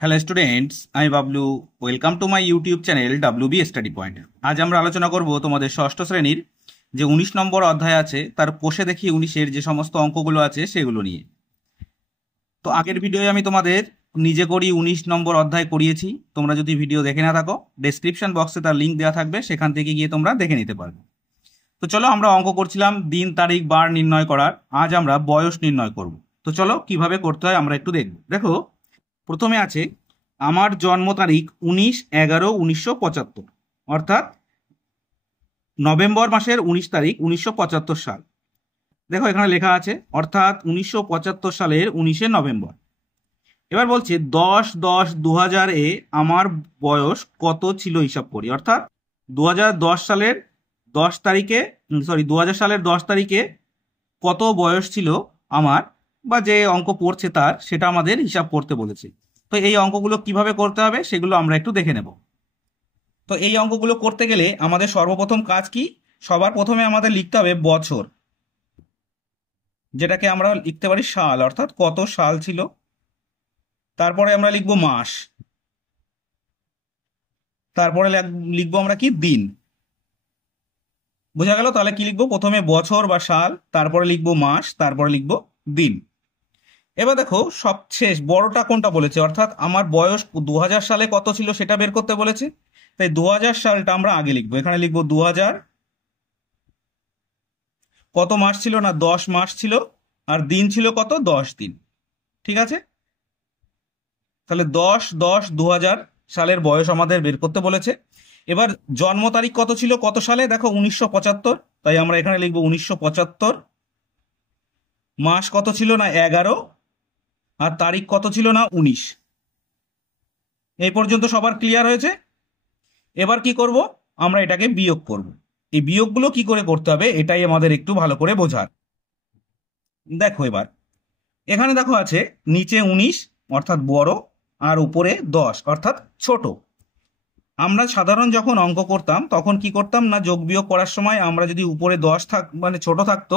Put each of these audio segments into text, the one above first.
Hello students, আমি Bablu. Welcome to my YouTube channel WB study point. আজ আমরা আলোচনা করব তোমাদের ষষ্ঠ শ্রেণীর যে 19 নম্বর অধ্যায় আছে তার কোষে দেখি 19-এর যে সমস্ত অঙ্কগুলো আছে সেগুলো নিয়ে। তো আগের ভিডিওয়ে আমি তোমাদের নিজে করি 19 নম্বর অধ্যায় করিয়েছি। তোমরা যদি ভিডিও দেখে না থাকো, ডেসক্রিপশন বক্সে তার লিঙ্ক দেওয়া থাকবে, সেখান থেকে গিয়ে তোমরা দেখে নিতে পারবে। তো চলো, আমরা অঙ্ক করছিলাম দিন তারিখ বার নির্ণয় করার। আজ আমরা বয়স নির্ণয় করব। তো চলো কিভাবে করতে হয় আমরা একটু দেখব। দেখো, প্রথমে আছে আমার জন্ম তারিখ 19/11/1975, অর্থাৎ নভেম্বর মাসের 19 তারিখ 1975 সাল। দেখো এখানে লেখা আছে, অর্থাৎ 1975 সালের 19 নভেম্বর। এবার বলছে 10/10/2000 আমার বয়স কত ছিল হিসাব করি। অর্থাৎ 2010 সালের 10 তারিখে, 2000 সালের 10 তারিখে কত বয়স ছিল আমার, বা যে অঙ্ক পড়ছে তার, সেটা আমাদের হিসাব করতে বলেছে। তো এই অঙ্কগুলো কিভাবে করতে হবে সেগুলো আমরা একটু দেখে নেব। তো এই অঙ্কগুলো করতে গেলে আমাদের সর্বপ্রথম কাজ কি? সবার প্রথমে আমাদের লিখতে হবে বছর, যেটাকে আমরা লিখতে পারি সাল, অর্থাৎ কত সাল ছিল। তারপরে আমরা লিখবো মাস, তারপরে লিখবো আমরা কি দিন। বোঝা গেল? তাহলে কি লিখবো? প্রথমে বছর বা সাল, তারপরে লিখবো মাস, তারপরে লিখবো দিন। এবার দেখো সবশেষ বড়টা কোনটা বলেছে, অর্থাৎ আমার বয়স 2000 সালে কত ছিল সেটা বের করতে বলেছে। তাই 2000 সালটা আমরা আগে লিখবো। এখানে লিখবো 2000, কত মাস ছিল না 10 মাস ছিল, আর দিন ছিল কত 10 দিন। ঠিক আছে, তাহলে 10/10/2000 সালের বয়স আমাদের বের করতে বলেছে। এবার জন্ম তারিখ কত ছিল কত সালে, দেখো 1975, তাই আমরা এখানে লিখবো 1975। মাস কত ছিল না 11, আর তারিখ কত ছিল না 19। এই পর্যন্ত সবার ক্লিয়ার হয়েছে? এবার কি করব? আমরা এটাকে বিয়োগ করব। এই বিয়োগগুলো কি করে করতে হবে এটাই আমাদের একটু ভালো করে বোঝার। দেখো এবার এখানে দেখো আছে নিচে 19 অর্থাৎ বড়, আর উপরে 10 অর্থাৎ ছোট। আমরা সাধারণ যখন অঙ্ক করতাম তখন কি করতাম না, যোগ বিয়োগ করার সময় আমরা যদি উপরে 10 মানে ছোট থাকতো,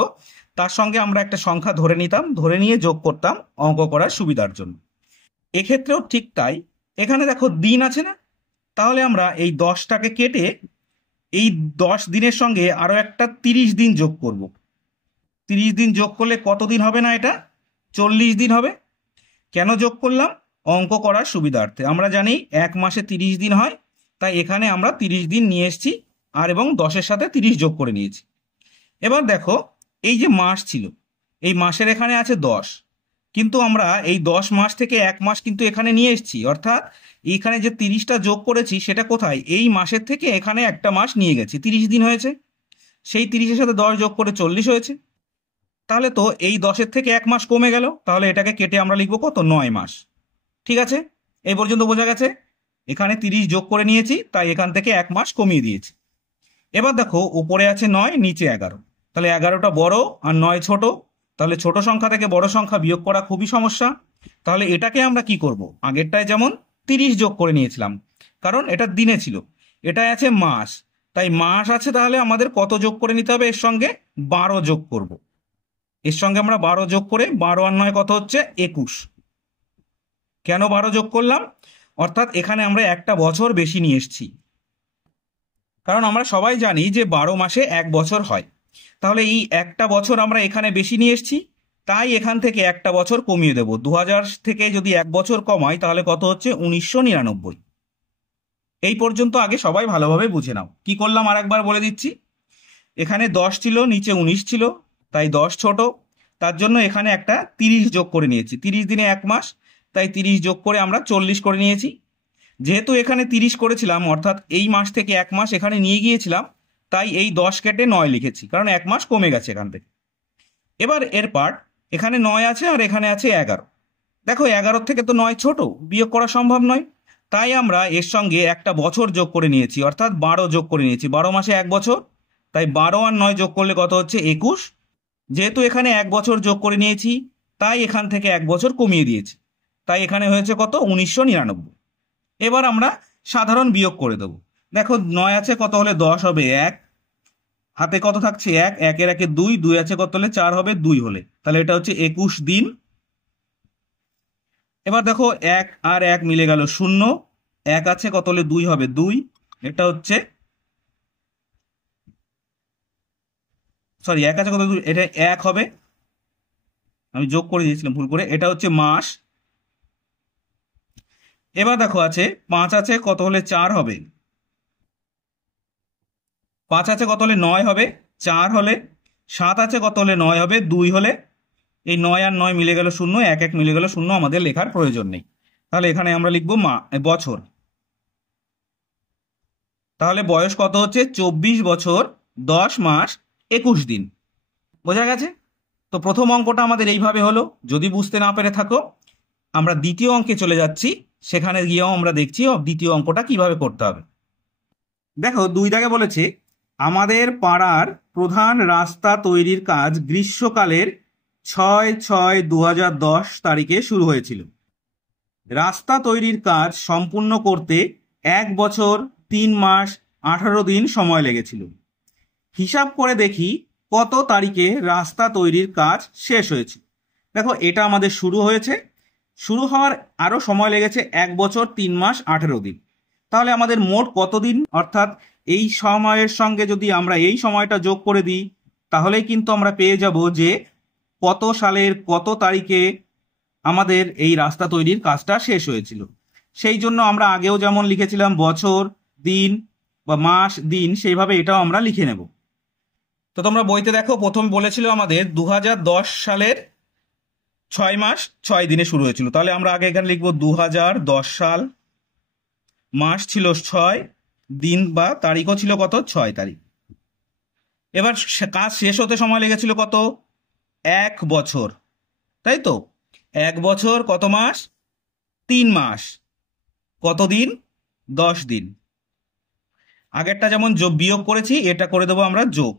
তার সঙ্গে আমরা একটা সংখ্যা ধরে নিতাম, ধরে নিয়ে যোগ করতাম অঙ্ক করার সুবিধার জন্য। এক্ষেত্রেও ঠিক তাই। এখানে দেখো দিন আছে না, তাহলে আমরা এই 10টাকে কেটে এই 10 দিনের সঙ্গে আরো একটা 30 দিন যোগ করব। 30 দিন যোগ করলে কত দিন হবে না এটা? 40 দিন হবে। কেন যোগ করলাম? অঙ্ক করার সুবিধার্থে। আমরা জানি এক মাসে 30 দিন হয়, তাই এখানে আমরা 30 দিন নিয়ে এসেছি, আর এবং 10-এর সাথে 30 যোগ করে নিয়েছি। এবার দেখো এই যে মাস ছিল, এই মাসের এখানে আছে 10, কিন্তু আমরা এই 10 মাস থেকে এক মাস কিন্তু এখানে নিয়ে এসেছি, অর্থাৎ এইখানে যে 30টা যোগ করেছি সেটা কোথায়, এই মাসের থেকে এখানে একটা মাস নিয়ে গেছি, 30 দিন হয়েছে। সেই 30-এর সাথে 10 যোগ করে 40 হয়েছে। তাহলে তো এই 10-এর থেকে এক মাস কমে গেল, তাহলে এটাকে কেটে আমরা লিখবো কত, 9 মাস। ঠিক আছে, এই পর্যন্ত বোঝা গেছে? এখানে 30 যোগ করে নিয়েছি, তাই এখান থেকে এক মাস কমিয়ে দিয়েছি। এবার দেখো উপরে আছে 9, নিচে 11, তাহলে 11টা বড় আর 9 ছোট। তাহলে ছোট সংখ্যা থেকে বড় সংখ্যা বিয়োগ করা খুবই সমস্যা। তাহলে এটাকে আমরা কি করব, আগেরটায় যেমন 30 যোগ করে নিয়েছিলাম, কারণ এটা দিনে ছিল। এটাই আছে মাস, তাই মাস আছে, তাহলে আমাদের কত যোগ করে নিতে হবে? এর সঙ্গে 12 যোগ করব। এর সঙ্গে আমরা 12 যোগ করে 12 আর 9 কত হচ্ছে 21। কেন 12 যোগ করলাম? অর্থাৎ এখানে আমরা একটা বছর বেশি নিয়ে এসেছি, কারণ আমরা সবাই জানি যে 12 মাসে এক বছর হয়। তাহলে এই একটা বছর আমরা এখানে বেশি নিয়ে এসেছি, তাই এখান থেকে একটা বছর কমিয়ে দেব। 2000 থেকে যদি এক বছর কমাই তাহলে কত হচ্ছে 1999। এই পর্যন্ত আগে সবাই ভালোভাবে বুঝে নাও। কি করলাম আর একবার বলে দিচ্ছি। এখানে 10 ছিল, নিচে 19 ছিল, তাই 10 ছোট, তার জন্য এখানে একটা 30 যোগ করে নিয়েছি। 30 দিনে এক মাস, তাই 30 যোগ করে আমরা 40 করে নিয়েছি। যেহেতু এখানে 30 করেছিলাম, অর্থাৎ এই মাস থেকে এক মাস এখানে নিয়ে গিয়েছিলাম, তাই এই 10 কেটে 9 লিখেছি, কারণ এক মাস কমে গেছে এখান থেকে। এবার এর পার্ট, এখানে 9 আছে আর এখানে আছে 11। দেখো 11 থেকে তো 9 ছোট, বিয়োগ করা সম্ভব নয়, তাই আমরা এর সঙ্গে একটা বছর যোগ করে নিয়েছি, অর্থাৎ 12 যোগ করে নিয়েছি। 12 মাসে এক বছর, তাই 12 আর 9 যোগ করলে কত হচ্ছে 21। যেহেতু এখানে এক বছর যোগ করে নিয়েছি, তাই এখান থেকে এক বছর কমিয়ে দিয়েছি, তাই এখানে হয়েছে কত 1999। এবার আমরা সাধারণ বিয়োগ করে দেবো। দেখো 9 আছে, কত হলে 10 হবে 1, হাতে কত থাকছে 1, 1 এর 1 2, 2 আছে কত হলে 4 হবে 2 হলে, তাহলে এটা হচ্ছে 21 দিন। এবার দেখো 1 আর 1 মিলে গেল 0, 1 আছে কত হলে 2 হবে 2, এটা হচ্ছে সরি 1 আছে কত 2, এটা 1 হবে, আমি যোগ করে দিয়েছিলাম ভুল করে, এটা হচ্ছে মাস। এবার দেখো আছে 5 আছে কত হলে 4 হবে, 5 আছে কত হলে 9 হবে, 4 হলে, 7 আছে কত হলে 9 হবে, 2 হলে, এই 9 আর 9 মিলে গেল 0, 1 1 মিলে গেল 0, আমাদের লেখার প্রয়োজন নেই। তাহলে এখানে আমরা লিখবো বছর। তাহলে বয়স কত হচ্ছে 24 বছর 10 মাস 21 দিন। বোঝা গেছে? তো প্রথম অঙ্কটা আমাদের এইভাবে হলো। যদি বুঝতে না পেরে থাকো, আমরা দ্বিতীয় অঙ্কে চলে যাচ্ছি, সেখানে গিয়েও আমরা দেখছি দ্বিতীয় অঙ্কটা কিভাবে করতে হবে। দেখো 2 দাগে বলেছে আমাদের পাড়ার প্রধান রাস্তা তৈরির কাজ গ্রীষ্মকালের 6/6/2010 তারিখে শুরু হয়েছিল। রাস্তা তৈরির কাজ সম্পূর্ণ করতে 1 বছর 3 মাস 18 দিন সময় লেগেছিল। হিসাব করে দেখি কত তারিখে রাস্তা তৈরির কাজ শেষ হয়েছে। দেখো এটা আমাদের শুরু হয়েছে, শুরু হওয়ার আরো সময় লেগেছে 1 বছর 3 মাস 18 দিন। তাহলে আমাদের মোট কত দিন, অর্থাৎ এই সময়ের সঙ্গে যদি আমরা এই সময়টা যোগ করে দিই, তাহলেই কিন্তু আমরা পেয়ে যাব যে কত সালের কত তারিখে আমাদের এই রাস্তা তৈরির কাজটা শেষ হয়েছিল। সেই জন্য আমরা আগেও যেমন লিখেছিলাম বছর দিন বা মাস দিন, সেইভাবে এটাও আমরা লিখে নেব। তো তোমরা বইতে দেখো প্রথম বলেছিল আমাদের 2010 সালের 6 মাস 6 দিনে শুরু হয়েছিল। তাহলে আমরা আগে এখানে লিখবো 2010 সাল, মাস ছিল 6, দিন বা তারিখও ছিল কত 6 তারিখ। এবার কাজ শেষ হতে সময় লেগেছিল কত 1 বছর, তাই তো 1 বছর কত মাস 3 মাস, কত দিন 10 দিন। আগেরটা যেমন যোগ বিয়োগ করেছি, এটা করে দেবো আমরা যোগ।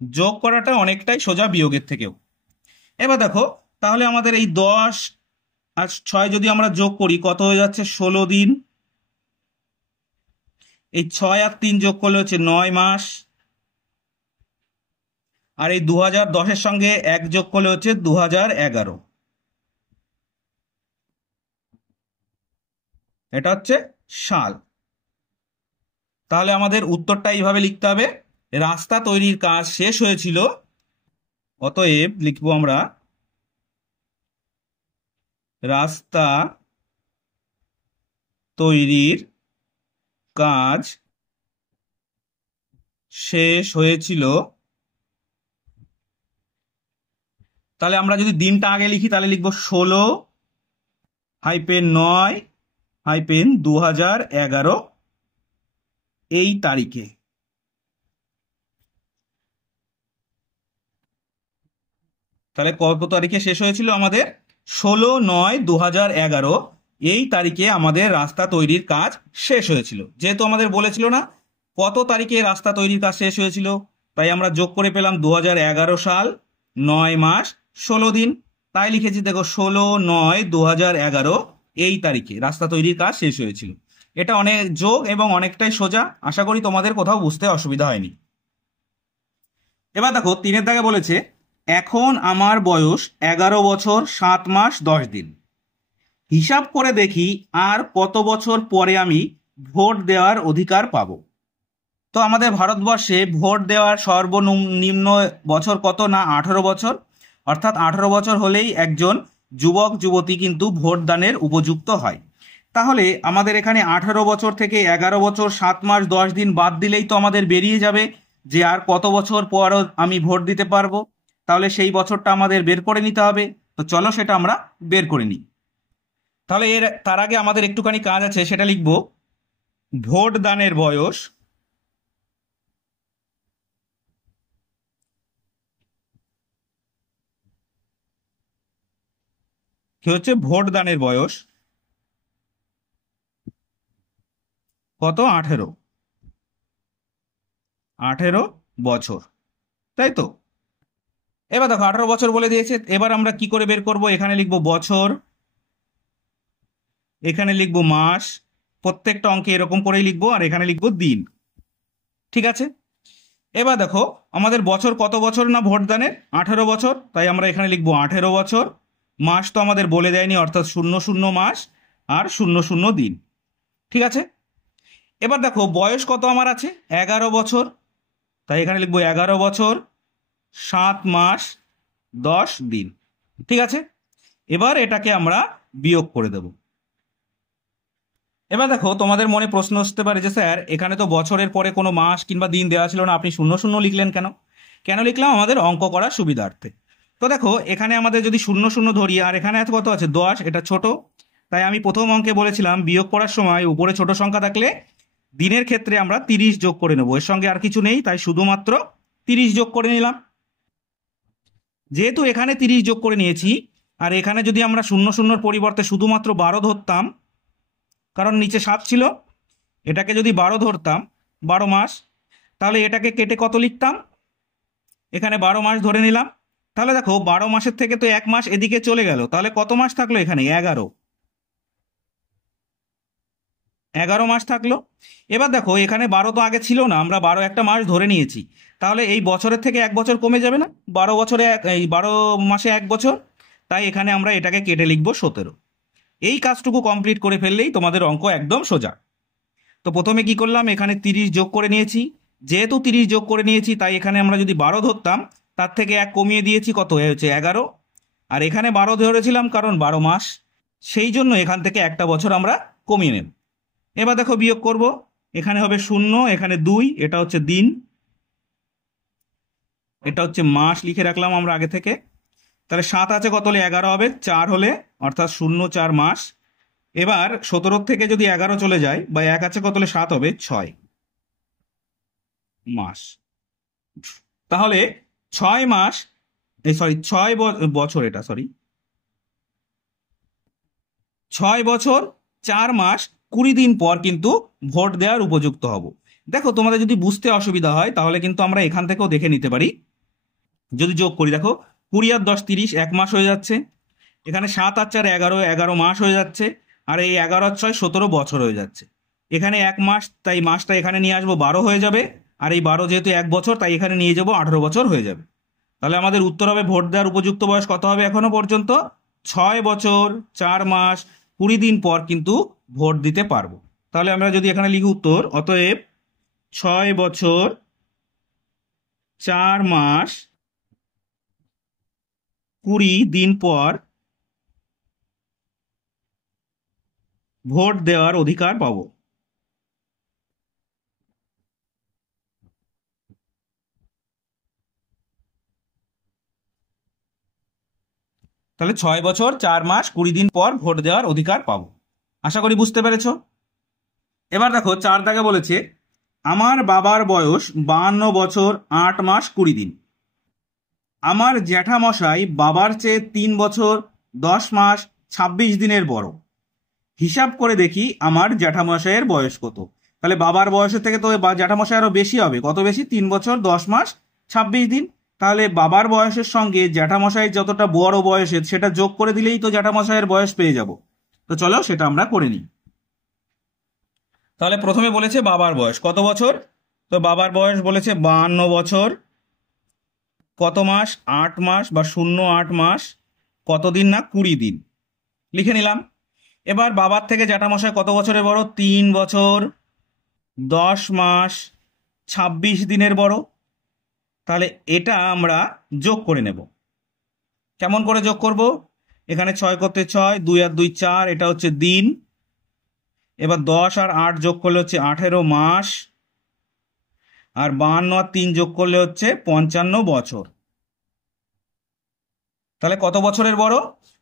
যোগ করাটা অনেকটাই সোজা বিয়োগের থেকেও। এবার দেখো তাহলে আমাদের এই 10 আর 6 যদি আমরা যোগ করি কত হয়ে যাচ্ছে 16 দিন। এই 6 আর 3 যোগ করলে হচ্ছে 9 মাস। আর এই 2010-এর সঙ্গে 1 যোগ করলে হচ্ছে 2011, এটা হচ্ছে সাল। তাহলে আমাদের উত্তরটা এইভাবে লিখতে হবে, রাস্তা তৈরির কাজ শেষ হয়েছিল, অতএব লিখবো আমরা রাস্তা তৈরির কাজ শেষ হয়েছিল। তাহলে আমরা যদি দিনটা আগে লিখি তাহলে লিখবো 16-9-2011 এই তারিখে। তাহলে কত তারিখে শেষ হয়েছিল আমাদের 16-9-2011 এই তারিখে আমাদের রাস্তা তৈরির কাজ শেষ হয়েছিল। যেহেতু আমাদের বলেছিল না কত তারিখে রাস্তা তৈরির কাজ শেষ হয়েছিল, তাই আমরা যোগ করে পেলাম 2011 সাল 9 মাস 16 দিন। তাই লিখেছি দেখো 16-9-2011 এই তারিখে রাস্তা তৈরির কাজ শেষ হয়েছিল। এটা অনেক যোগ এবং অনেকটাই সোজা, আশা করি তোমাদের কোথাও বুঝতে অসুবিধা হয়নি। এবার দেখো 3-এর দাগে বলেছে এখন আমার বয়স 11 বছর 7 মাস 10 দিন। হিসাব করে দেখি আর কত বছর পরে আমি ভোট দেওয়ার অধিকার পাব। তো আমাদের ভারতবর্ষে ভোট দেওয়ার সর্বনিম্ন বছর কত না 18 বছর, অর্থাৎ 18 বছর হলেই একজন যুবক যুবতী কিন্তু ভোট দানের উপযুক্ত হয়। তাহলে আমাদের এখানে 18 বছর থেকে 11 বছর 7 মাস 10 দিন বাদ দিলেই তো আমাদের বেরিয়ে যাবে যে আর কত বছর পর আমি ভোট দিতে পারবো। তাহলে সেই বছরটা আমাদের বের করে নিতে হবে। তো চলো সেটা আমরা বের করে নিই। তাহলে তার আগে আমাদের একটুখানি কাজ আছে, সেটা লিখব ভোট দানের বয়স কি হচ্ছে, ভোট দানের বয়স কত 18 বছর, তাই তো। এবার দেখো 18 বছর বলে দিয়েছে, এবার আমরা কি করে বের করব, এখানে লিখবো বছর, এখানে লিখবো মাস, প্রত্যেকটা অঙ্কে এরকম করেই লিখবো, আর এখানে লিখবো দিন। ঠিক আছে। এবার দেখো আমাদের বছর কত বছর না ভোট দানের 18 বছর, তাই আমরা এখানে লিখবো 18 বছর। মাস তো আমাদের বলে দেয়নি, অর্থাৎ 00 মাস আর 00 দিন। ঠিক আছে, এবার দেখো বয়স কত আমার আছে, 11 বছর, তাই এখানে লিখবো 11 বছর 7 মাস 10 দিন। ঠিক আছে, এবার এটাকে আমরা বিয়োগ করে দেব। এবার দেখো তোমাদের মনে প্রশ্ন আসতে পারে যে স্যার এখানে তো বছরের পরে কোনো মাস কিংবা দিন দেওয়া ছিল না, আপনি 00 লিখলেন কেন? কেন লিখলাম? আমাদের অঙ্ক করার সুবিধার্থে। তো দেখো এখানে আমাদের যদি 00 ধরি, আর এখানে এত কত আছে 10, এটা ছোট, তাই আমি প্রথম অঙ্কে বলেছিলাম বিয়োগ করার সময় উপরে ছোট সংখ্যা থাকলে দিনের ক্ষেত্রে আমরা 30 যোগ করে নেবো, এর সঙ্গে আর কিছু নেই, তাই শুধুমাত্র 30 যোগ করে নিলাম। যেহেতু এখানে 30 যোগ করে নিয়েছি, আর এখানে যদি আমরা 00 পরিবর্তে শুধুমাত্র 12 ধরতাম, কারণ নিচে 7 ছিল, এটাকে যদি 12 ধরতাম, 12 মাস, তাহলে এটাকে কেটে কত লিখতাম? এখানে 12 মাস ধরে নিলাম। তাহলে দেখো 12 মাসের থেকে তো 1 মাস এদিকে চলে গেল, তাহলে কত মাস থাকলো এখানে? 11 মাস থাকলো। এবার দেখো এখানে 12 তো আগে ছিল না, আমরা 12 একটা মাস ধরে নিয়েছি, তাহলে এই বছরের থেকে 1 বছর কমে যাবে না? 12 বছরে এই 12 মাসে 1 বছর, তাই এখানে আমরা এটাকে কেটে লিখবো 17। এই কাজটুকু কমপ্লিট করে ফেললেই তোমাদের অঙ্ক একদম সোজা। তো প্রথমে কি করলাম, এখানে 30 যোগ করে নিয়েছি, যেহেতু 30 যোগ করে নিয়েছি তাই এখানে আমরা যদি 12 ধরতাম, তার থেকে 1 কমিয়ে দিয়েছি, কত হয়েছে? 11। আর এখানে 12 ধরেছিলাম কারণ 12 মাস, সেই জন্য এখান থেকে একটা বছর আমরা কমিয়ে নেব। এবার দেখো বিয়োগ করব, এখানে হবে 0, এখানে 2, এটা হচ্ছে দিন, এটা হচ্ছে মাস লিখে রাখলাম আমরা আগে থেকে। তাহলে 7 আছে কত হলে 11 হবে? 4 হলে, অর্থাৎ 0 4 মাস। এবার 17 থেকে যদি 11 চলে যায়, বা 1 আছে কত হলে 7 হবে? 6 মাস। তাহলে 6 মাস, সরি 6 বছর, এটা সরি 6 বছর 4 মাস 20 দিন পর কিন্তু ভোট দেওয়ার উপযুক্ত হব। দেখো তোমাদের যদি বুঝতে অসুবিধা হয় তাহলে কিন্তু আমরা এখান থেকেও দেখে নিতে পারি। যদি যোগ করি, দেখো 20 আর 10 30, 1 মাস হয়ে যাচ্ছে। এখানে 7 আর 4 11, 11 মাস হয়ে যাচ্ছে। আর এই 11 আর 6 17 বছর হয়ে যাচ্ছে। এখানে 1 মাস, তাই মাসটা এখানে নিয়ে আসবো, 12 হয়ে যাবে। আর এই 12 যেহেতু 1 বছর, তাই এখানে নিয়ে যাবো, 18 বছর হয়ে যাবে। তাহলে আমাদের উত্তর হবে ভোট দেওয়ার উপযুক্ত বয়স কত হবে এখনো পর্যন্ত? 6 বছর 4 মাস 20 দিন পর কিন্তু ভোট দিতে পারবো। তাহলে আমরা যদি এখানে লিখি উত্তর, অতএব 6 বছর 4 মাস 20 দিন পর ভোট দেওয়ার অধিকার পাবো। তাহলে 6 বছর 4 মাস 20 দিন পর ভোট দেওয়ার অধিকার পাবো। আশা করি বুঝতে পেরেছো। এবার দেখো 4 দাগে বলেছে, আমার বাবার বয়স 52 বছর 8 মাস 20 দিন। আমার জ্যাঠামশাই বাবার চেয়ে 3 বছর 10 মাস 26 দিনের বড়। হিসাব করে দেখি আমার জ্যাঠামশাইয়ের বয়স কত। তাহলে বাবার বয়সের থেকে তো জ্যাঠামশাই আরো বেশি হবে, কত বেশি? 3 বছর 10 মাস 26 দিন। তাহলে বাবার বয়সের সঙ্গে জ্যাঠামশাই যতটা বড় বয়সের সেটা যোগ করে দিলেই তো জ্যাঠামশাইয়ের বয়স পেয়ে যাব। তো চলো সেটা আমরা করে নিই। তাহলে প্রথমে বলেছে বাবার বয়স কত বছর, তো বাবার বয়স বলেছে 52 বছর, কত মাস? 8 মাস বা 08 মাস, কতদিন না 20 দিন, লিখে নিলাম। এবার বাবার থেকে জ্যাঠামশাই কত বছরের বড়? 3 বছর 10 মাস 26 দিনের বড়। তাহলে এটা আমরা যোগ করে নেব। কেমন করে যোগ করব? এখানে 6 করতে 6, 2 আর 2 4, এটা হচ্ছে দিন। এবার 10 আর 8 যোগ করলে হচ্ছে 18 মাস, আর 52 আর 3 যোগ করলে হচ্ছে 55 বছর। তাহলে কত বছরের বড়?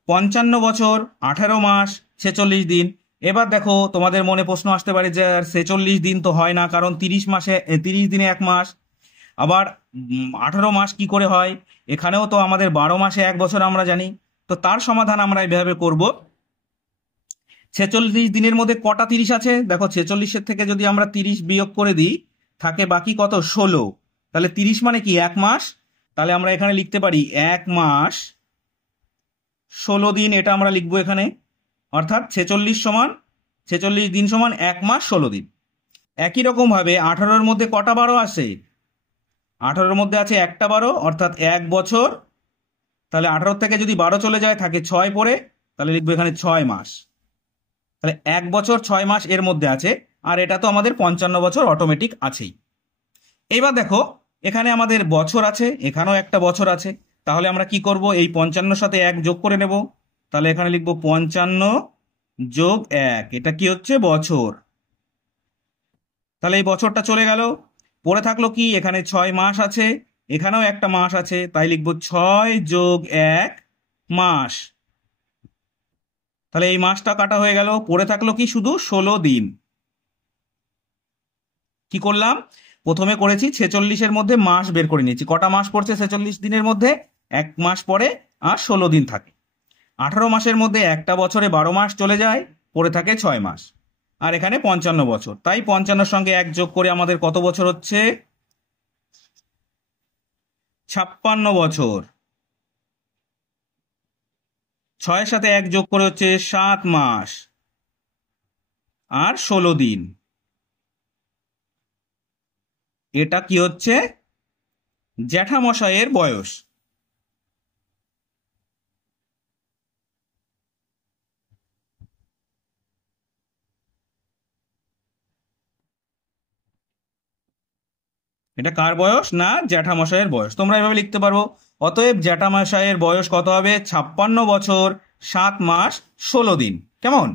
55 বছর 18 মাস 46 দিন। এবার দেখো তোমাদের মনে প্রশ্ন আসতে পারে যে 46 দিন তো হয় না, কারণ 30 মাসে 30 দিনে 1 মাস। আবার 18 মাস কি করে হয়? এখানেও তো আমাদের 12 মাসে 1 বছর আমরা জানি। তো তার সমাধান আমরা এইভাবে করব। 46 দিনের মধ্যে কটা 30 আছে? দেখো 46-এর থেকে যদি আমরা 30 বিয়োগ করে দিই, থাকে বাকি কত? 16। তাহলে 30 মানে কি 1 মাস। তাহলে আমরা এখানে লিখতে পারি 1 মাস 16 দিন, এটা আমরা লিখবো এখানে। অর্থাৎ 46 দিন সমান 1 মাস 16 দিন। একই রকম ভাবে 18-এর মধ্যে কটা 12 আসে? 18-এর মধ্যে আছে একটা 12, অর্থাৎ 1 বছর তাহলে 18 থেকে যদি 12 চলে যায় থাকে 6 পরে, তাহলে লিখবো এখানে 6 মাস। তাহলে 1 বছর 6 মাস এর মধ্যে আছে, আর এটা তো আমাদের 55 বছর অটোমেটিক আছেই। এবার দেখো এখানে আমাদের বছর আছে, এখানেও একটা বছর আছে, তাহলে আমরা কি করব, এই 55 সাথে 1 যোগ করে নেব। তাহলে এখানে লিখবো 55 যোগ 1, এটা কি হচ্ছে বছর। তাহলে এই বছরটা চলে গেল, পড়ে থাকলো কি, এখানে 6 মাস আছে, এখানেও একটা মাস আছে, তাই লিখবো 6 যোগ 1 মাস। তাহলে এই মাসটা কাটা হয়ে গেল, পড়ে থাকলো কি শুধু 16 দিন। কি করলাম, প্রথমে করেছি 46-এর মধ্যে মাস বের করে নিয়েছি, কটা মাস পড়ছে 46 দিনের মধ্যে, 1 মাস পরে আর 16 দিন থাকে। 18 মাসের মধ্যে একটা বছরে 12 মাস চলে যায়, পড়ে থাকে 6 মাস। আর এখানে 55 বছর, তাই 55-এর সঙ্গে 1 যোগ করে আমাদের কত বছর হচ্ছে, 56 বছর। 6-এর সাথে 1 যোগ করে হচ্ছে 7 মাস আর 16 দিন। এটা কি হচ্ছে, জ্যাঠামশাইয়ের বয়স। এটা কার বয়স, না জ্যাঠামশাইয়ের বয়স। তোমরা এভাবে লিখতে পারবো, অতএব জ্যাঠামশাইয়ের বয়স কত হবে, 56 বছর 7 মাস 16 দিন। কেমন?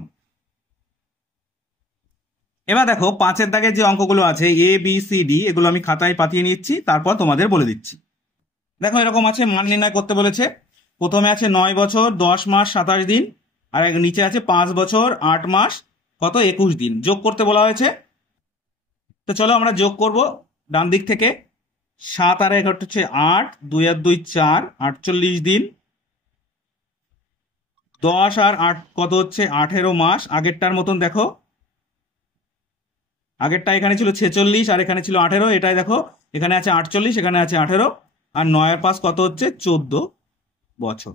এবার দেখো 5-এর দাগের যে অঙ্কগুলো আছে ABCD, এগুলো আমি খাতায় পাঠিয়ে নিচ্ছি, তারপর তোমাদের বলে দিচ্ছি। দেখো এরকম আছে, মান নির্ণয় করতে বলেছে। প্রথমে আছে 9 বছর 10 মাস 27 দিন, আর নিচে আছে 5 বছর 8 মাস কত 21 দিন, যোগ করতে বলা হয়েছে। তো চলো আমরা যোগ করব ডান দিক থেকে। 7 আর 1 হচ্ছে 8, 2 আর 2 4, 48 দিন। 10 আর 8 কত হচ্ছে 18 মাস। আগেরটার মতন দেখো, আগেরটা এখানে ছিল 46 আর এখানে ছিল 18, এটাই দেখো এখানে আছে 48, এখানে আছে 18, আর 9 আর 5 কত হচ্ছে 14 বছর।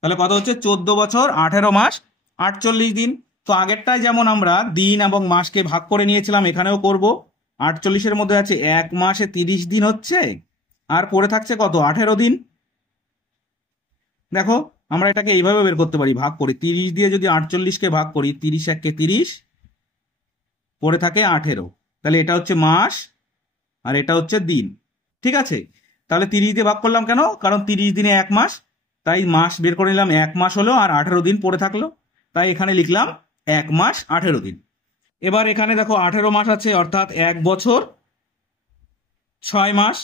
তাহলে কত হচ্ছে 14 বছর 18 মাস 48 দিন। তো আগেরটাই যেমন আমরা দিন এবং মাসকে ভাগ করে নিয়েছিলাম, এখানেও করব। 48-এর মধ্যে আছে 1 মাসে 30 দিন হচ্ছে, আর পড়ে থাকছে কত 18 দিন। দেখো আমরা এটাকে এইভাবে বের করতে পারি, ভাগ করি 30 দিয়ে যদি 48-কে ভাগ করি, 30 1 30, পড়ে থাকে 18। তাহলে এটা হচ্ছে মাস আর এটা হচ্ছে দিন। ঠিক আছে, তাহলে 30 দিয়ে ভাগ করলাম কেন, কারণ 30 দিনে 1 মাস, তাই মাস বের করে নিলাম, 1 মাস হলো আর 18 দিন পড়ে থাকলো, তাই এখানে লিখলাম 1 মাস 18 দিন। এবার এখানে দেখো 18 মাস আছে, অর্থাৎ 1 বছর 6 মাস।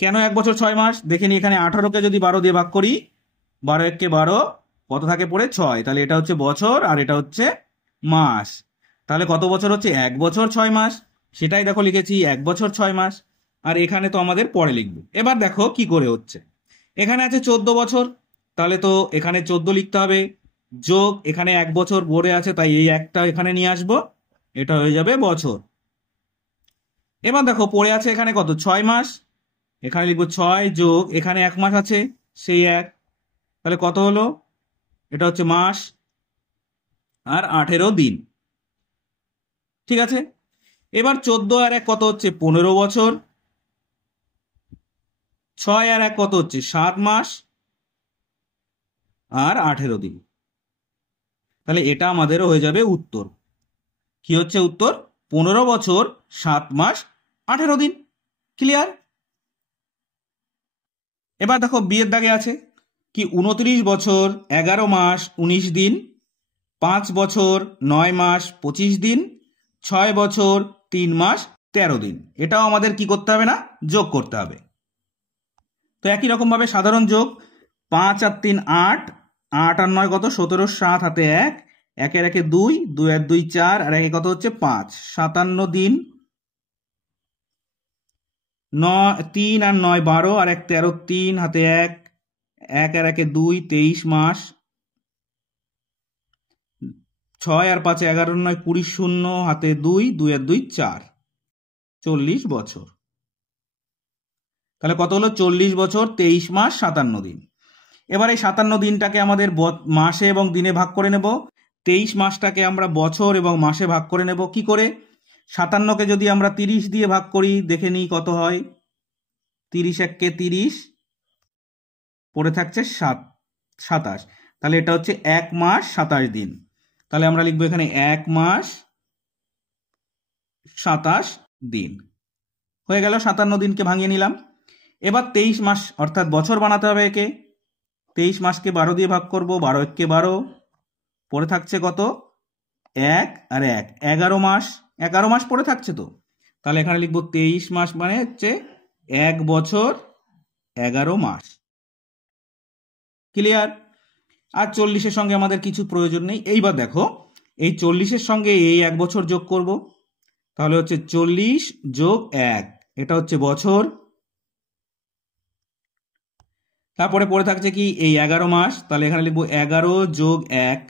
কেন 1 বছর 6 মাস দেখে নি, এখানে 18-কে যদি 12 দিয়ে ভাগ করি, 12 1 কে 12, কত থাকে পড়ে 6, তাহলে এটা হচ্ছে বছর আর এটা হচ্ছে মাস। তাহলে কত বছর হচ্ছে 1 বছর 6 মাস, সেটাই দেখো লিখেছি 1 বছর 6 মাস। আর এখানে তো আমাদের পরে লিখবো। এবার দেখো কি করে হচ্ছে, এখানে আছে 14 বছর, তাহলে তো এখানে 14 লিখতে হবে, যোগ এখানে 1 বছর পড়ে আছে, তাই এই একটা এখানে নিয়ে আসবো, এটা হয়ে যাবে বছর। এবার দেখো পড়ে আছে এখানে কত 6 মাস, এখানে লিখবো 6 যোগ এখানে 1 মাস আছে সেই 1, তাহলে কত হলো, এটা হচ্ছে মাস আর 18 দিন। ঠিক আছে, এবার 14 আর 1 কত হচ্ছে 15 বছর, 6 আর 1 কত হচ্ছে 7 মাস আর 18 দিন। তাহলে এটা আমাদেরও হয়ে যাবে উত্তর। কি হচ্ছে উত্তর, 15 বছর 7 মাস 18 দিন। ক্লিয়ার? এবার দেখো বিয়ের দাগে আছে কি 29 বছর 11 মাস 19 দিন, 5 বছর 9 মাস 25 দিন, 6 বছর 3 মাস 13 দিন। এটাও আমাদের কি করতে হবে না, যোগ করতে হবে। তো একই রকম ভাবে সাধারণ যোগ, 5 আর 3 8, 8 আর 9 কত 17, 7 হাতে 1, 1 এর 1 2, 2 আর 2 4, আর 1 কত হচ্ছে 5, 57 দিন। 9 3 আর 9 12, আর 1 13, 3 হাতে 1, 1 আর 1 2, 23 মাস। 6 আর 5 11, 9 20, 0 হাতে 2, 2 আর 2 4, 40 বছর। তাহলে কত হলো 40 বছর 23 মাস 57 দিন। এবার এই 57 দিনটাকে আমাদের মাসে এবং দিনে ভাগ করে নেব। 23 মাসটাকে আমরা বছর এবং মাসে ভাগ করে নেব। কি করে, 57-কে যদি আমরা 30 দিয়ে ভাগ করি দেখে নিই কত হয়, 30 একে 30, পড়ে থাকছে 27, তাহলে এটা হচ্ছে 1 মাস 27 দিন। তাহলে আমরা লিখবো এখানে 1 মাস 27 দিন। হয়ে গেল, 57 দিনকে ভাঙিয়ে নিলাম। এবার 23 মাস অর্থাৎ বছর বানাতে হবে একে। 23 মাসকে 12 দিয়ে ভাগ করব, 12 একে 12, পড়ে থাকছে কত? 1 আর 1, 11 মাস। 11 মাস পড়ে থাকছে তো, তাহলে এখানে লিখবো 23 মাস মানে হচ্ছে 1 বছর 11 মাস। ক্লিয়ার? আর 40-এর সঙ্গে আমাদের কিছু প্রয়োজন নেই। এইবার দেখো, এই 40-এর সঙ্গে এই 1 বছর যোগ করব, তাহলে হচ্ছে 40 যোগ 1, এটা হচ্ছে বছর। তারপরে পড়ে থাকছে কি? এই 11 মাস, তাহলে এখানে লিখবো 11 যোগ 1,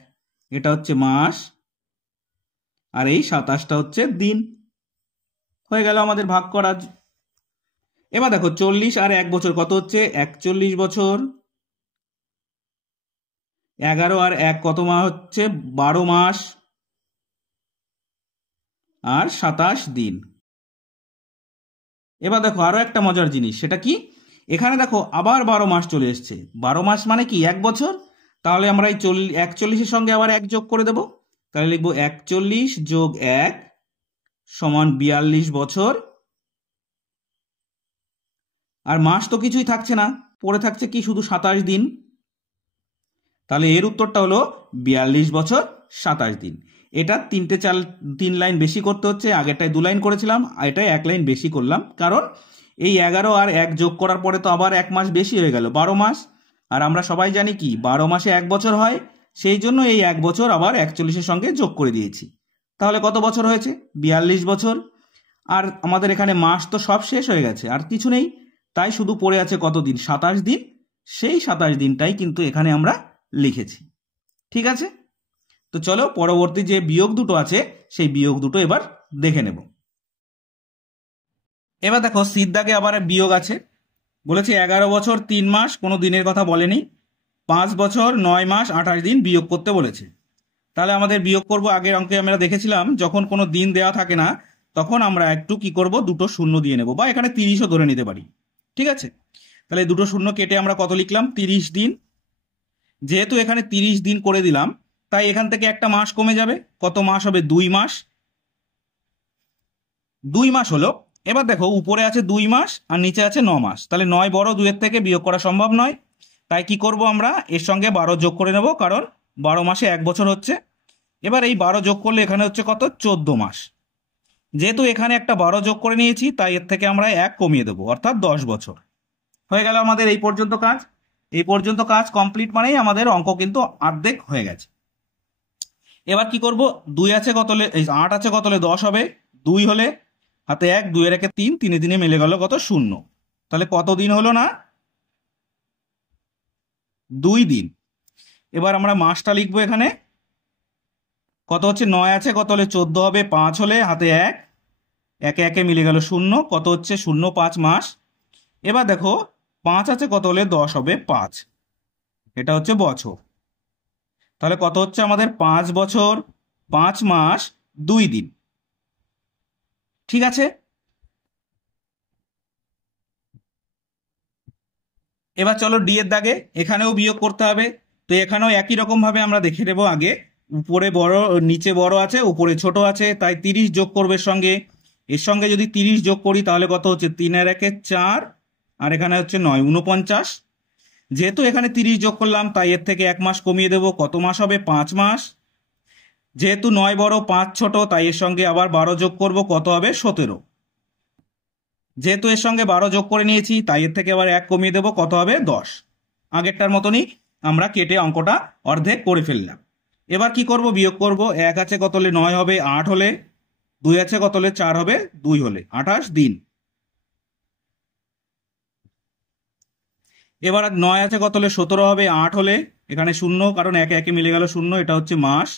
এটা হচ্ছে মাস, আর এই 27টা হচ্ছে দিন। হয়ে গেল আমাদের ভাগ করা। এবার দেখো 40 আর 1 বছর কত হচ্ছে? 41 বছর। 11 আর 1 কত মাস হচ্ছে? 12 মাস আর 27 দিন। এবার দেখো আরো একটা মজার জিনিস, সেটা কি? এখানে দেখো আবার 12 মাস চলে এসছে। 12 মাস মানে কি? 1 বছর। তাহলে আমরা এই 41-এর সঙ্গে আবার 1 যোগ করে দেব, তাহলে লিখবো 41 যোগ 1 সমান 42 বছর। আর মাস তো কিছুই থাকছে না, পড়ে থাকছে কি? শুধু 27 দিন। তাহলে এর উত্তরটা হলো 42 বছর 27 দিন। এটা 3 লাইন বেশি করতে হচ্ছে, আগেরটায় 2 লাইন করেছিলাম, এটাই 1 লাইন বেশি করলাম, কারণ এই 11 আর 1 যোগ করার পরে তো আবার 1 মাস বেশি হয়ে গেল, 12 মাস। আর আমরা সবাই জানি কি 12 মাসে 1 বছর হয়, সেই জন্য এই 1 বছর আবার 41-এর সঙ্গে যোগ করে দিয়েছি। তাহলে কত বছর হয়েছে? 42 বছর। আর আমাদের এখানে মাস তো সব শেষ হয়ে গেছে, আর কিছু নেই, তাই শুধু পড়ে আছে কত দিন? 27 দিন। সেই 27 দিনটাই কিন্তু এখানে আমরা লিখেছি। ঠিক আছে, তো চলো পরবর্তী যে বিয়োগ দুটো আছে সেই বিয়োগ দুটো এবার দেখে নেব। এবার দেখো সির দাগে আবার বিয়োগ আছে, বলেছে 11 বছর 3 মাস, কোনো দিনের কথা বলেনি। 5 বছর 9 মাস 28 দিন বিয়োগ করতে বলেছে। তাহলে আমাদের বিয়োগ করব, আগের অঙ্কে আমরা দেখেছিলাম যখন কোনো দিন দেওয়া থাকে না তখন আমরা একটু কি করব? দুটো শূন্য দিয়ে নেব, বা এখানে 30ও ধরে নিতে পারি। ঠিক আছে, তাহলে দুটো শূন্য কেটে আমরা কত লিখলাম? 30 দিন। যেহেতু এখানে 30 দিন করে দিলাম, তাই এখান থেকে একটা মাস কমে যাবে। কত মাস হবে? 2 মাস। 2 মাস হলো। এবার দেখো উপরে আছে 2 মাস আর নিচে আছে 9 মাস, তাহলে 9 বড়, 2 এর থেকে বিয়োগ করা সম্ভব নয়, তাই কি করব? আমরা এর সঙ্গে 12 যোগ করে নেব, কারণ 12 মাসে 1 বছর হচ্ছে। এবার এই 12 যোগ করলে এখানে হচ্ছে কত? 14 মাস। যেহেতু এখানে একটা 12 যোগ করে নিয়েছি, তাই এর থেকে আমরা 1 কমিয়ে দেবো, অর্থাৎ 10 বছর। হয়ে গেল আমাদের এই পর্যন্ত কাজ। এই পর্যন্ত কাজ কমপ্লিট মানেই আমাদের অঙ্ক কিন্তু অর্ধেক হয়ে গেছে। এবার কি করব? 2 আছে কত হলে? এই 8 আছে কত হলে 10 হবে? 2 হলে হাতে 1, 2 এর একে 3, 3 দিনে মিলে গেল কত? 0। তাহলে কত দিন হলো না? 2 দিন। এবার আমরা মাসটা লিখবো এখানে, কত হচ্ছে? 9 আছে কত হলে? 14 হবে। 5 হলে হাতে 1, একে একে মিলে গেল 0, কত হচ্ছে? 0, 5 মাস। এবার দেখো 5 আছে কত হলে? 10 হবে। 5, এটা হচ্ছে বছর। তাহলে কত হচ্ছে আমাদের? 5 বছর 5 মাস 2 দিন। ঠিক আছে, এবার চলো ডি এর দাগে, এখানেও বিয়োগ করতে হবে। তো এখানেও একই রকম ভাবে আমরা দেখে নেব। আগে উপরে বড়, নিচে বড় আছে, উপরে ছোট আছে, তাই 30 যোগ করবে এর সঙ্গে। এর সঙ্গে যদি 30 যোগ করি তাহলে কত হচ্ছে? 3 এর একে 4, আর এখানে হচ্ছে 9, 49। যেহেতু এখানে 30 যোগ করলাম, তাই এর থেকে 1 মাস কমিয়ে দেব। কত মাস হবে? 5 মাস। যেহেতু 9 বড় 5 ছোট, তাই এর সঙ্গে আবার 12 যোগ করব, কত হবে? 17। যেহেতু এর সঙ্গে 12 যোগ করে নিয়েছি, তাই এর থেকে আবার 1 কমিয়ে দেবো, কত হবে? 10। আগেরটার মতনই আমরা কেটে অঙ্কটা অর্ধেক করে ফেললাম। এবার কি করব? বিয়োগ করব। 1 আছে কত হলে? 9 হবে। 8 হলে 2 আছে কত হলে? 4 হবে। 2 হলে 28 দিন। এবার 9 আছে কত হলে? 17 হবে। 8 হলে এখানে 0, কারণ একে একে মিলে গেল 0, এটা হচ্ছে মাস।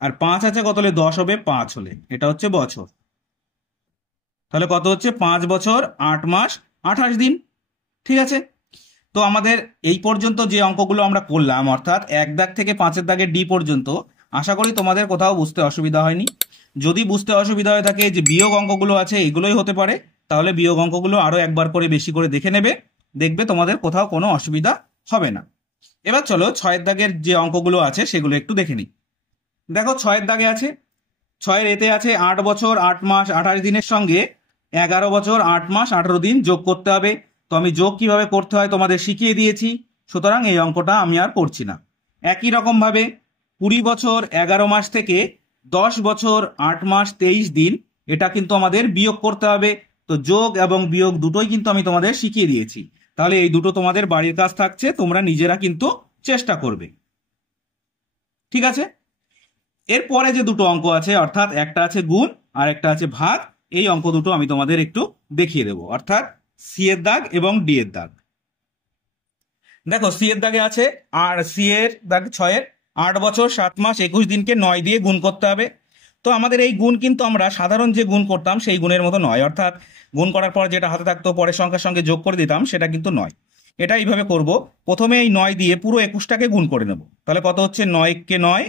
আর 5 আছে কত হলে? 10 হবে। 5 হলে এটা হচ্ছে বছর। তাহলে কত হচ্ছে? 5 বছর 8 মাস 28 দিন। ঠিক আছে, তো আমাদের এই পর্যন্ত যে অঙ্কগুলো আমরা করলাম, অর্থাৎ 1 দাগ থেকে 5-এর দাগের ডি পর্যন্ত, আশা করি তোমাদের কোথাও বুঝতে অসুবিধা হয়নি। যদি বুঝতে অসুবিধা হয়ে থাকে, যে বিয়োগ অঙ্কগুলো আছে এগুলোই হতে পারে, তাহলে বিয়োগ অঙ্কগুলো আরো একবার করে বেশি করে দেখে নেবে, দেখবে তোমাদের কোথাও কোনো অসুবিধা হবে না। এবার চলো 6 দাগের যে অঙ্কগুলো আছে সেগুলো একটু দেখে নিই। দেখো 6 দাগে আছে, 6 এতে আছে 8 বছর 8 মাস 28 দিনের সঙ্গে 11 বছর 8 মাস 18 দিন যোগ করতে হবে। তো আমি যোগ কিভাবে করতে হয় তোমাদের শিখিয়ে দিয়েছি, সুতরাং এই অঙ্কটা আমি আর করছি না। একই রকম ভাবে 20 বছর 11 মাস থেকে 10 বছর 8 মাস 23 দিন, এটা কিন্তু আমাদের বিয়োগ করতে হবে। তো যোগ এবং বিয়োগ দুটোই কিন্তু আমি তোমাদের শিখিয়ে দিয়েছি। তাহলে এই দুটো তোমাদের বাড়ির কাজ থাকছে, তোমরা নিজেরা কিন্তু চেষ্টা করবে। ঠিক আছে, এরপরে যে দুটো অঙ্ক আছে, অর্থাৎ একটা আছে গুণ আর একটা আছে ভাগ, এই অঙ্ক দুটো আমি তোমাদের একটু দেখিয়ে দেবো, অর্থাৎ সি এর দাগ এবং ডি এর দাগ। দেখো সি এর দাগে আছে, আর সি এর দাগ 6-এর 8 বছর 7 মাস 21 দিনকে 9 দিয়ে গুণ করতে হবে। তো আমাদের এই গুণ কিন্তু আমরা সাধারণ যে গুণ করতাম সেই গুণের মতো নয়, অর্থাৎ গুণ করার পর যেটা হাতে থাকতো পরের সংখ্যার সঙ্গে যোগ করে দিতাম, সেটা কিন্তু নয়। এটা এইভাবে করব, প্রথমে এই 9 দিয়ে পুরো 21টাকে গুণ করে নেব। তাহলে কত হচ্ছে, 9 কে 9,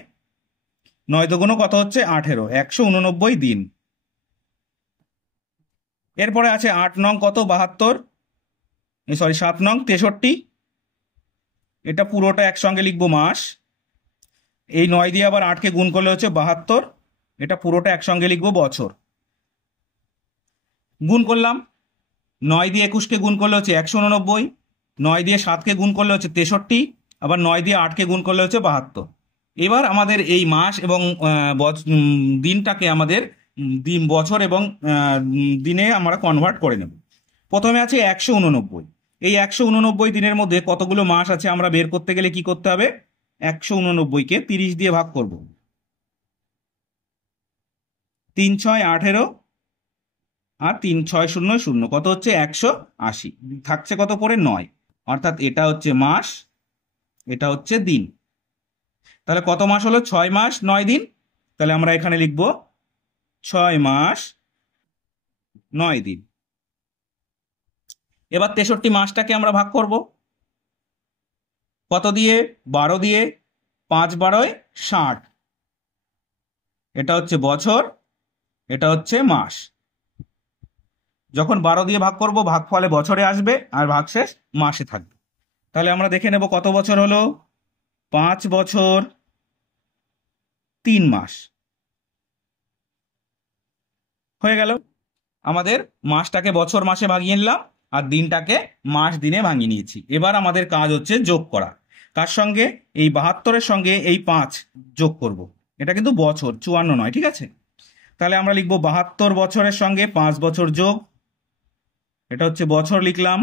9 দুগুণ কত হচ্ছে 18, 189 দিন। এরপরে আছে 8 নং কত 72, সরি 7 নং 63, এটা পুরোটা একসঙ্গে লিখবো মাস। এই 9 দিয়ে আবার 8কে গুণ করলে হচ্ছে 72, এটা পুরোটা একসঙ্গে লিখবো বছর। গুণ করলাম, 9 দিয়ে 21কে গুণ করলে হচ্ছে 189, 9 দিয়ে 7কে গুণ করলে হচ্ছে 63, আবার 9 দিয়ে 8কে গুণ করলে হচ্ছে 72। এবার আমাদের এই মাস এবং দিনটাকে আমাদের দিন বছর এবং দিনে আমরা কনভার্ট করে নেব। প্রথমে আছে 189, এই 189 দিনের মধ্যে কতগুলো মাস আছে আমরা বের করতে গেলে কি করতে হবে, 189কে 30 দিয়ে ভাগ করব। 3 6 18, আর 3 6 0 0 কত হচ্ছে 180, থাকছে কত পরে 9, অর্থাৎ এটা হচ্ছে মাস, এটা হচ্ছে দিন। তাহলে কত মাস হলো, 6 মাস 9 দিন। তাহলে আমরা এখানে লিখব 6 মাস 9 দিন। এবার 63 মাসটাকে আমরা ভাগ করব কত দিয়ে, 12 দিয়ে, 5 12 60, এটা হচ্ছে বছর, এটা হচ্ছে মাস। যখন 12 দিয়ে ভাগ করব ভাগফলে বছরে আসবে আর ভাগশেষ মাসে থাকবে। তাহলে আমরা দেখে নেব কত বছর হলো, 5 বছর 3 মাস হয়ে গেল। আমাদের মাসটাকে বছর মাসে ভাঙিয়ে নিলাম আর দিনটাকে মাস দিনে ভাঙিয়ে নিয়েছি। এবার আমাদের কাজ হচ্ছে যোগ করা। কার সঙ্গে, এই 72-এর সঙ্গে এই 5 যোগ করব। এটা কিন্তু বছর, 54 নয়, ঠিক আছে। তাহলে আমরা লিখবো 72 বছরের সঙ্গে 5 বছর যোগ, এটা হচ্ছে বছর লিখলাম,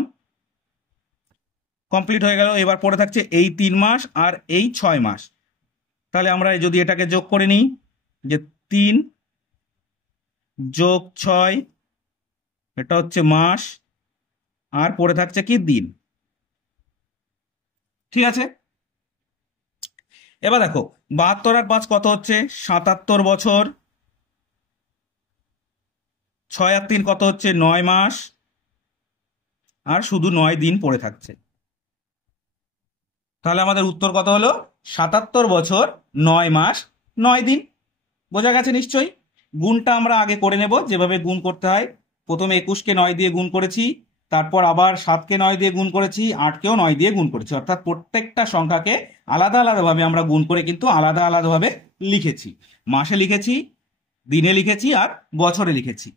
কমপ্লিট হয়ে গেল। এবার পড়ে থাকছে এই 3 মাস আর এই 6 মাস। তাহলে আমরা যদি এটাকে যোগ করে নিই, যে 3 যোগ 6, এটা হচ্ছে মাস, আর পড়ে থাকছে কি দিন। ঠিক আছে, এবার দেখো 72 আর 5 কত হচ্ছে 77 বছর, 6 আর 3 কত হচ্ছে 9 মাস, আর শুধু 9 দিন পড়ে থাকছে। তাহলে আমাদের উত্তর কত হলো, 77 বছর 9 মাস 9 দিন। বোঝা গেছে নিশ্চয়ই। গুণটা আমরা আগে করে নেব, যেভাবে গুণ করতে হয়। প্রথমে 21কে 9 দিয়ে গুণ করেছি, তারপর আবার 7কে 9 দিয়ে গুণ করেছি, 8কেও 9 দিয়ে গুণ করেছি, অর্থাৎ প্রত্যেকটা সংখ্যাকে আলাদা আলাদাভাবে আমরা গুণ করে কিন্তু আলাদা আলাদাভাবে লিখেছি। মাসে লিখেছি, দিনে লিখেছি, আর বছরে লিখেছি।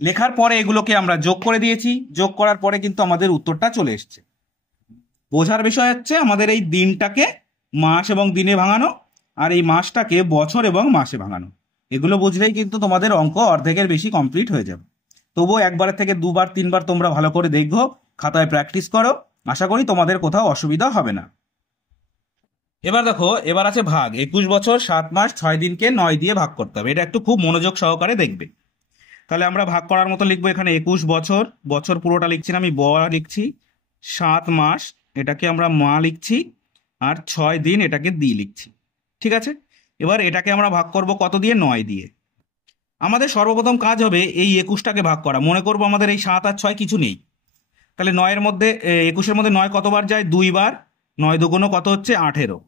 লেখার পরে এগুলোকে আমরা যোগ করে দিয়েছি, যোগ করার পরে কিন্তু আমাদের উত্তরটা চলে এসছে। বোঝার বিষয় হচ্ছে আমাদের এই দিনটাকে মাস এবং দিনে ভাঙানো, আর এই মাসটাকে বছর এবং মাসে ভাঙানো। এগুলো বুঝলেই কিন্তু তোমাদের অঙ্ক অর্ধেকের বেশি কমপ্লিট হয়ে যাবে। তবুও একবারের থেকে 2বার 3বার তোমরা ভালো করে দেখো, খাতায় প্র্যাকটিস করো, আশা করি তোমাদের কোথাও অসুবিধা হবে না। এবার দেখো, এবার আছে ভাগ। 21 বছর 7 মাস 6 দিনকে 9 দিয়ে ভাগ করতে হবে, এটা একটু খুব মনোযোগ সহকারে দেখবে। তাহলে আমরা ভাগ করার মতো লিখবো, এখানে 21 বছর, বছর পুরোটা লিখছি না, আমি ব লিখছি, 7 মাস এটাকে আমরা মা লিখছি, আর 6 দিন এটাকে দি লিখছি। ঠিক আছে, এবার এটাকে আমরা ভাগ করব কত দিয়ে, 9 দিয়ে। আমাদের সর্বপ্রথম কাজ হবে এই 21টাকে ভাগ করা। মনে করবো আমাদের এই 7 আর 6 কিছু নেই, তাহলে 9-এর মধ্যে 21-এর মধ্যে 9 কতবার যায়, 2 বার। 9 দুগুণ কত হচ্ছে 18,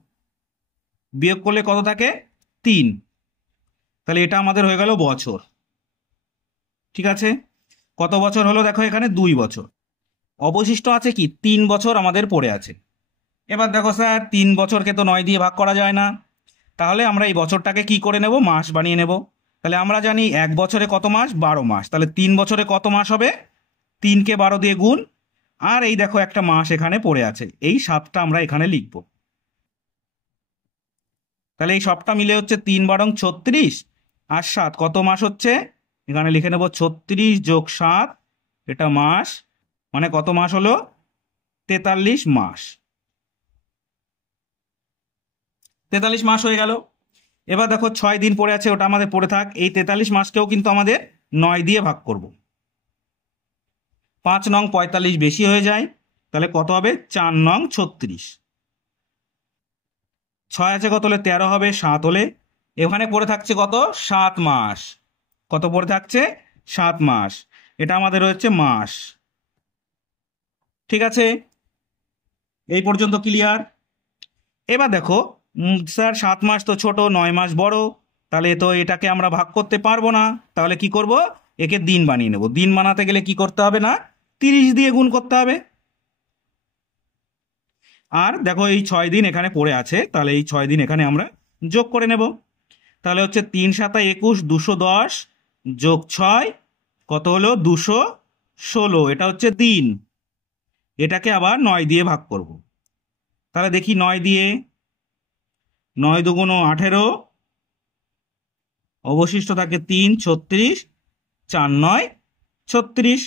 বিয়োগ করলে কত থাকে 3, তাহলে এটা আমাদের হয়ে গেল বছর। ঠিক আছে, কত বছর হলো দেখো এখানে 2 বছর। অবশিষ্ট আছে কি 3 বছর আমাদের পড়ে আছে। এবার দেখো স্যার 3 বছরকে তো 9 দিয়ে ভাগ করা যায় না, তাহলে আমরা এই বছরটাকে কি করে নেব, মাস বানিয়ে নেব। তাহলে আমরা জানি 1 বছরে কত মাস, 12 মাস। তাহলে 3 বছরে কত মাস হবে, 3কে 12 দিয়ে গুণ। আর এই দেখো একটা মাস এখানে পড়ে আছে, এই 7টা আমরা এখানে লিখব। তাহলে এই সবটা মিলে হচ্ছে 3 × 36 আর 7 কত মাস হচ্ছে, এখানে লিখে নেব 36 + 7, এটা মাস, মানে কত মাস হলো, 43 মাস। 43 মাস হয়ে গেল। এবার দেখো 6 দিন পড়ে আছে, ওটা আমাদের পড়ে থাক। এই 43 মাসকেও কিন্তু আমাদের 9 দিয়ে ভাগ করব। 5 নং 45 বেশি হয়ে যায়, তাহলে কত হবে, 4 নং 36। 6 আছে কত হলে 13 হবে, 7 হলে এখানে পড়ে থাকছে কত, 7 মাস। কত পড়ে থাকছে, 7 মাস। এটা আমাদের হচ্ছে মাস। ঠিক আছে, এই পর্যন্ত ক্লিয়ার। এবার দেখো স্যার 7 মাস তো ছোট, 9 মাস বড়, তাহলে তো এটাকে আমরা ভাগ করতে পারবো না। তাহলে কি করব, একে দিন বানিয়ে নেব। দিন বানাতে গেলে কি করতে হবে না, 30 দিয়ে গুণ করতে হবে। আর দেখো এই 6 দিন এখানে পড়ে আছে, তাহলে এই 6 দিন এখানে আমরা যোগ করে নেব। তাহলে হচ্ছে 3 × 7 = 21, 210 + 6 কত হলো, 216। এটা হচ্ছে দিন। এটাকে আবার 9 দিয়ে ভাগ করব। তাহলে দেখি 9 দিয়ে, 9 × 2 = 18, অবশিষ্ট থাকে 3, 36, 4 × 9 = 36।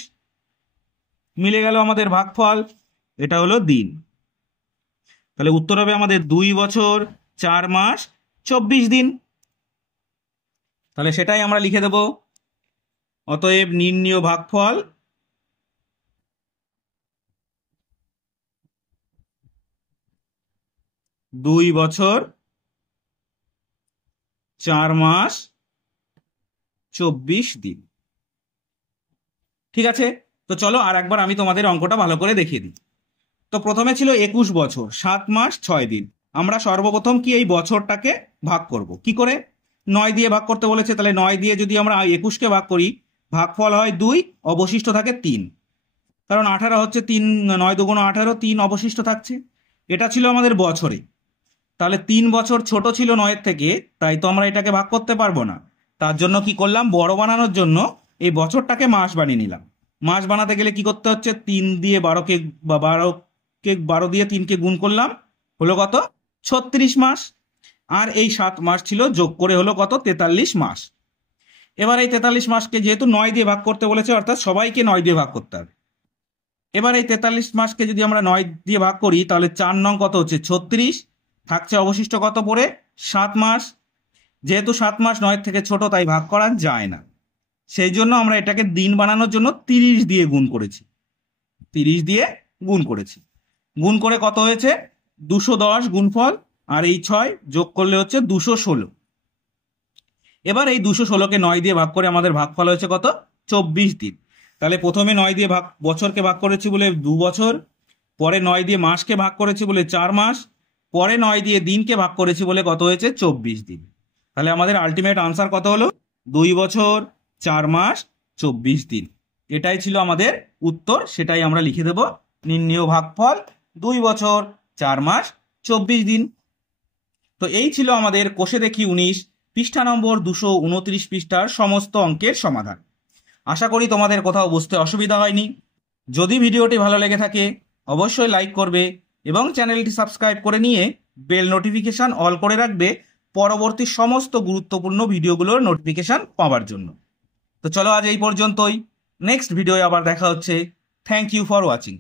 মিলে গেল আমাদের ভাগফল, এটা হলো দিন। তাহলে উত্তর হবে আমাদের 2 বছর 4 মাস 24 দিন। তাহলে সেটাই আমরা লিখে দেব। অতএব নির্ণীয় ভাগফল 2 বছর 4 মাস 24 দিন। ঠিক আছে, তো চলো আর একবার আমি তোমাদের অঙ্কটা ভালো করে দেখিয়ে দিই। তো প্রথমে ছিল 21 বছর 7 মাস 6 দিন। আমরা সর্বপ্রথম কি এই বছরটাকে ভাগ করব, কি করে, 9 দিয়ে ভাগ করতে বলেছে। তাহলে 9 দিয়ে যদি আমরা 21কে ভাগ করি, ভাগফল হয় 2, অবশিষ্ট থাকে 3। কারণ 18 হচ্ছে 3, 9 × 2 = 18, 3 অবশিষ্ট থাকছে। এটা ছিল আমাদের বছরে। তাহলে 3 বছর ছোট ছিল 9 থেকে, তাই তো আমরা এটাকে ভাগ করতে পারবো না। তার জন্য কি করলাম, বড় বানানোর জন্য এই বছরটাকে মাস বানিয়ে নিলাম। মাস বানাতে গেলে কি করতে হচ্ছে, 3 দিয়ে 12কে বা 12 দিয়ে 3কে গুণ করলাম, হলো কত, 36 মাস। আর এই 7 মাস ছিল, যোগ করে হলো কত, 43 মাস। এবার এই 43 মাসকে যেহেতু 9 দিয়ে ভাগ করতে বলেছে, অর্থাৎ সবাইকে 9 দিয়ে ভাগ করতে হবে। এবার এই 43 মাসকে যদি আমরা 9 দিয়ে ভাগ করি, তাহলে 4 নং কত হচ্ছে, 36, থাকছে অবশিষ্ট কত পড়ে, 7 মাস। যেহেতু 7 মাস 9 থেকে ছোট, তাই ভাগ করা যায় না। সেই জন্য আমরা এটাকে দিন বানানোর জন্য 30 দিয়ে গুণ করেছি। 30 দিয়ে গুণ করেছি, গুণ করে কত হয়েছে, 210 গুণফল, আর এই 6 যোগ করলে হচ্ছে 216। এবার এই 216কে 9 দিয়ে ভাগ করে আমাদের ভাগফল হয়েছে কত, 24 দিন। তাহলে প্রথমে 9 দিয়ে বছরকে ভাগ করেছি বলে 2 বছর, পরে 9 দিয়ে মাসকে ভাগ করেছি বলে 4 মাস, পরে 9 দিয়ে দিনকে ভাগ করেছি বলে কত হয়েছে, 24 দিন। তাহলে আমাদের আলটিমেট আনসার কত হলো, 2 বছর 4 মাস 24 দিন। এটাই ছিল আমাদের উত্তর, সেটাই আমরা লিখে দেব। নির্ণীয় ভাগফল 2 বছর 4 মাস 24 দিন। তো এই ছিল আমাদের কোষে দেখি 19 পৃষ্ঠা নম্বর 229 পৃষ্ঠার সমস্ত অঙ্কের সমাধান। আশা করি তোমাদের কোথাও বুঝতে অসুবিধা হয়নি। যদি ভিডিওটি ভালো লেগে থাকে অবশ্যই লাইক করবে এবং চ্যানেলটি সাবস্ক্রাইব করে নিয়ে বেল নোটিফিকেশন অল করে রাখবে পরবর্তী সমস্ত গুরুত্বপূর্ণ ভিডিওগুলোর নোটিফিকেশন পাওয়ার জন্য। তো চলো আজ এই পর্যন্তই, নেক্সট ভিডিওয়ে আবার দেখা হচ্ছে। Thank you for watching.